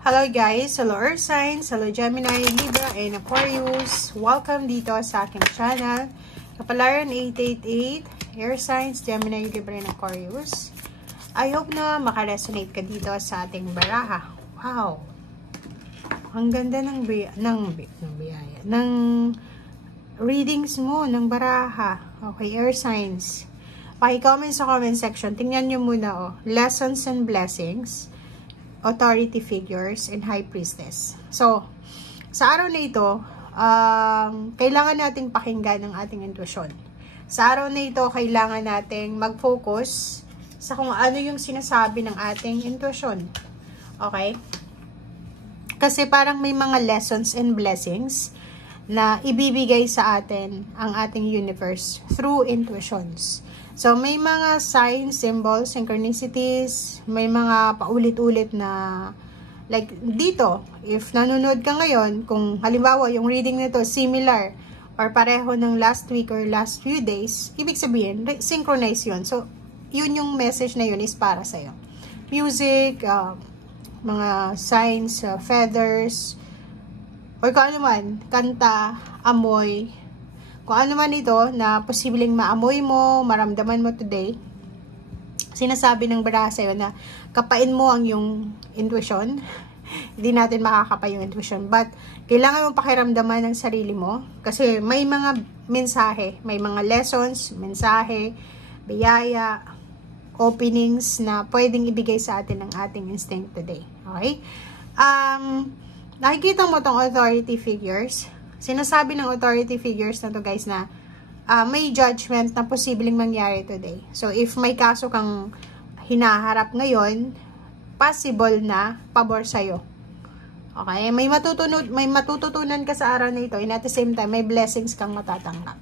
Hello guys, hello Earth Signs, hello Gemini, Libra, and Aquarius. Welcome dito sa aking channel. Kapalaran 888, Air Signs, Gemini, Libra, and Aquarius. I hope na makaresonate ka dito sa ating baraha. Wow! Ang ganda ng readings mo, ng baraha. Okay, Air Signs. Paki-comment sa comment section. Tingnan nyo muna, lessons and blessings, authority figures, and high priestess. So, sa araw na ito, kailangan nating pakinggan ang ating intuition. Sa araw na ito, kailangan nating mag-focus sa kung ano yung sinasabi ng ating intuition. Okay? Kasi parang may mga lessons and blessings na ibibigay sa atin ang ating universe through intuitions. So, may mga signs, symbols, synchronicities, may mga paulit-ulit na, like dito, if nanonood ka ngayon, kung halimbawa yung reading nito similar or pareho ng last week or last few days, ibig sabihin, synchronize yun. So, yun yung message na yun is para sa'yo. Music, mga signs, feathers, or kung ano man, kanta, amoy, kung ano man ito na posibleng maamoy mo, maramdaman mo today, sinasabi ng baraha sa'yo na kapain mo ang yung intuition. Hindi natin makakapa yung intuition. But, kailangan mong pakiramdaman ng sarili mo. Kasi may mga mensahe, may mga lessons, mensahe, biyaya, openings na pwedeng ibigay sa atin ng ating instinct today. Okay? Nakikita mo tong authority figures. Sinasabi ng authority figures na to guys na may judgment na posibleng mangyari today. So, if may kaso kang hinaharap ngayon, possible na pabor sa'yo. Okay? May matututunan ka sa araw na ito and at the same time, may blessings kang matatanggap.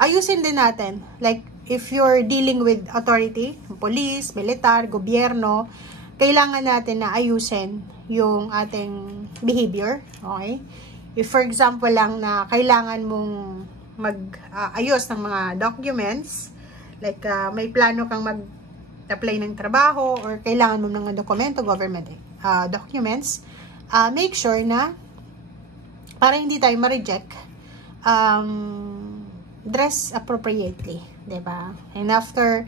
Ayusin din natin. Like, if you're dealing with authority, police, militar, gobyerno, kailangan natin na ayusin yung ating behavior, okay? If for example lang na kailangan mong mag-ayos ng mga documents, like may plano kang mag-apply ng trabaho or kailangan mo ng dokumento, government documents, make sure na para hindi tayo ma-reject, dress appropriately, diba? And after,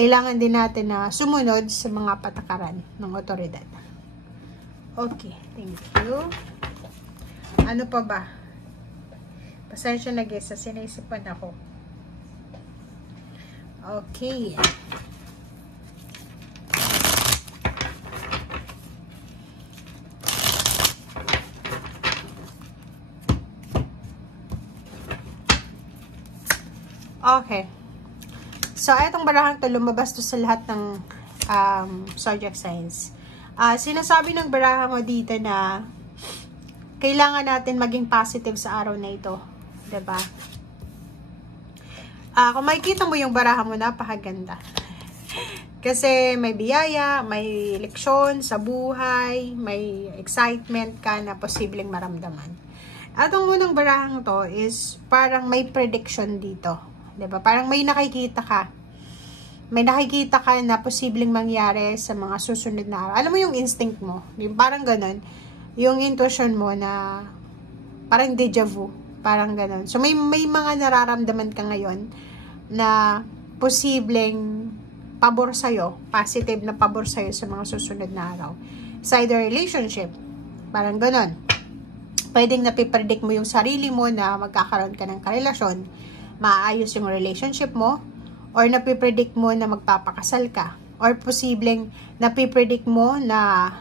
kailangan din natin na sumunod sa mga patakaran ng otoridad. Okay, thank you. Ano pa ba? Pasensya na guys, sinisipan ako. Okay. Okay. So, itong barahang to, lumabas to sa lahat ng zodiac signs. Sinasabi ng baraha mo dito na kailangan natin maging positive sa araw na ito. Diba? Kung makikita mo yung baraha mo, napakaganda. Kasi may biyaya, may leksyon sa buhay, may excitement ka na posibleng maramdaman. At ang unang barahang to is parang may prediction dito. Diba? Parang may nakikita ka. May nakikita ka na posibleng mangyari sa mga susunod na araw. Alam mo yung instinct mo. Yung parang ganun. Yung intuition mo na parang deja vu. Parang ganun. So, may mga nararamdaman ka ngayon na posibleng pabor sa'yo. Positive na pabor sa'yo sa mga susunod na araw. Sa either relationship. Parang ganun. Pwedeng napipredict mo yung sarili mo na magkakaroon ka ng karelasyon. Maayos yung relationship mo. Or napipredict mo na magpapakasal ka. Or posibleng napipredict mo na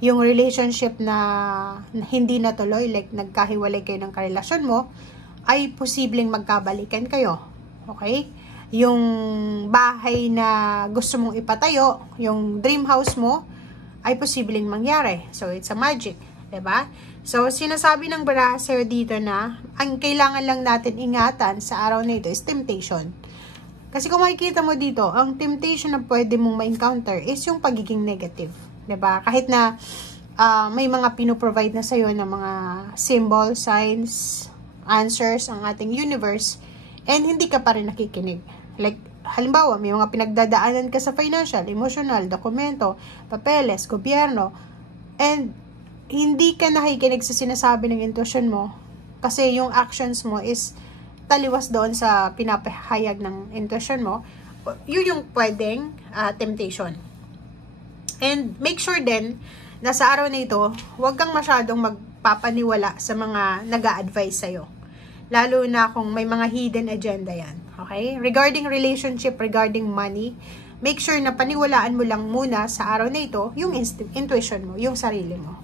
yung relationship na hindi natuloy, like nagkahiwalay kayo ng karelasyon mo, ay posibleng magkabalikan kayo. Okay? Yung bahay na gusto mong ipatayo, yung dream house mo, ay posibleng mangyari. So, it's a magic. Diba? So, sinasabi ng baraha sa'yo dito na ang kailangan lang natin ingatan sa araw na ito is temptation. Kasi kung makikita mo dito, ang temptation na pwede mong ma-encounter is yung pagiging negative. Diba? Kahit na may mga pinoprovide na sa'yo ng mga symbol, signs, answers ang ating universe, and hindi ka pa rin nakikinig. Like, halimbawa, may mga pinagdadaanan ka sa financial, emotional, dokumento, papeles, gobyerno, and hindi ka nakikinig sa sinasabi ng intuition mo kasi yung actions mo is taliwas doon sa pinapahayag ng intuition mo, yun yung pwedeng temptation. And make sure din na sa araw na ito, huwag kang masyadong magpapaniwala sa mga nag-a-advise sa'yo. Lalo na kung may mga hidden agenda yan. Okay? Regarding relationship, regarding money, make sure na paniwalaan mo lang muna sa araw na ito yung intuition mo, yung sarili mo.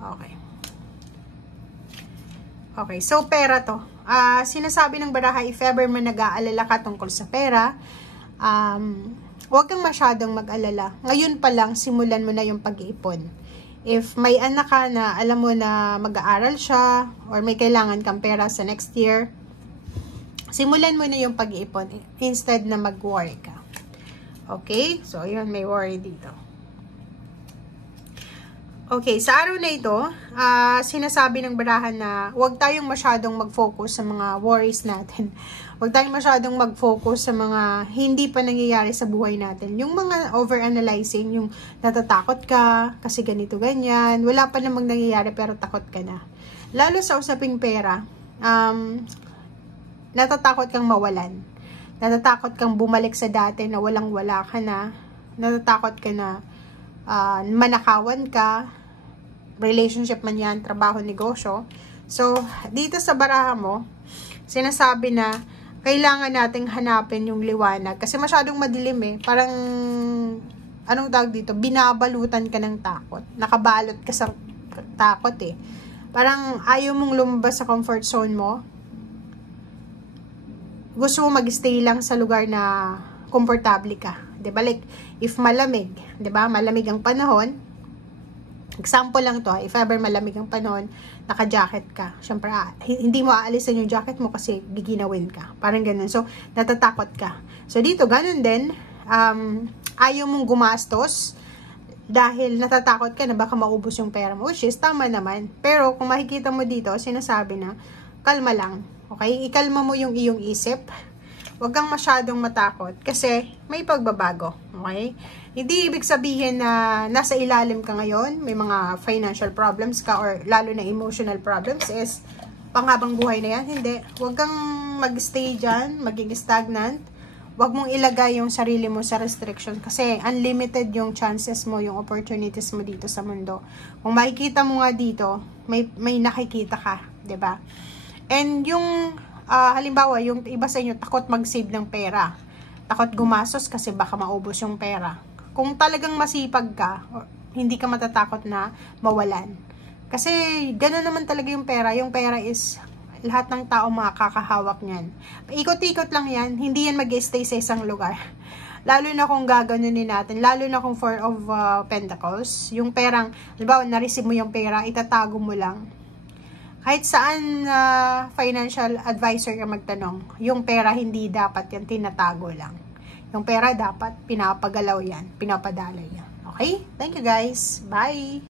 Okay. Okay, so pera to. Sinasabi ng baraha, if ever man nag-aalala ka tungkol sa pera, huwag kang masyadong mag-alala. Ngayon pa lang, simulan mo na yung pag-iipon. If may anak ka na alam mo na mag-aaral siya or may kailangan kang pera sa next year, simulan mo na yung pag-iipon instead na mag-worry ka. Okay? So, yun, may worry dito. Okay, sa araw na ito, sinasabi ng barahan na huwag tayong masyadong mag-focus sa mga worries natin. Huwag tayong masyadong mag-focus sa mga hindi pa nangyayari sa buhay natin. Yung mga overanalyzing, yung natatakot ka kasi ganito ganyan, wala pa namang nangyayari pero takot ka na. Lalo sa usaping pera, natatakot kang mawalan. Natatakot kang bumalik sa dati na walang-wala ka na. Natatakot ka na manakawan ka, relationship man yan, trabaho, negosyo. So, dito sa baraha mo, sinasabi na kailangan nating hanapin yung liwanag. Kasi masyadong madilim eh. Parang, anong tawag dito? Binabalutan ka ng takot. Nakabalot ka sa takot eh. Parang ayaw mong lumabas sa comfort zone mo. Gusto mo mag-stay lang sa lugar na komportable ka. Diba? Like, if malamig, diba? Malamig ang panahon. Example lang to, if ever malamig ang panahon, naka-jacket ka. Siyempre, hindi mo aalisan yung jacket mo kasi giginawin ka. Parang ganun. So, natatakot ka. So, dito, ganun din. Ayaw mong gumastos dahil natatakot ka na baka maubos yung pera mo. Which is, tama naman. Pero, kung makikita mo dito, sinasabi na, kalma lang. Okay? Ikalma mo yung iyong isip. Huwag kang masyadong matakot kasi may pagbabago. Okay? Hindi ibig sabihin na nasa ilalim ka ngayon, may mga financial problems ka or lalo na emotional problems is panghabang buhay na yan. Hindi. Huwag kang mag-stay dyan, maging stagnant. Huwag mong ilagay yung sarili mo sa restriction kasi unlimited yung chances mo, yung opportunities mo dito sa mundo. Kung makikita mo nga dito, may nakikita ka. 'Di ba? And yung halimbawa, yung iba sa inyo takot mag-save ng pera. Takot gumastos kasi baka maubos yung pera. Kung talagang masipag ka, hindi ka matatakot na mawalan. Kasi gano'n naman talaga yung pera. Yung pera is lahat ng tao makakahawak niyan. Ikot-ikot lang yan. Hindi yan mag-stay sa isang lugar. Lalo na kung gaganunin natin. Lalo na kung Four of Pentacles. Yung perang, halimbawa, na-receive mo yung pera, itatago mo lang. Kahit saan financial advisor ka magtanong, yung pera hindi dapat yan, tinatago lang. Yung pera dapat pinapagalaw yan, pinapadalay yan. Okay? Thank you guys. Bye!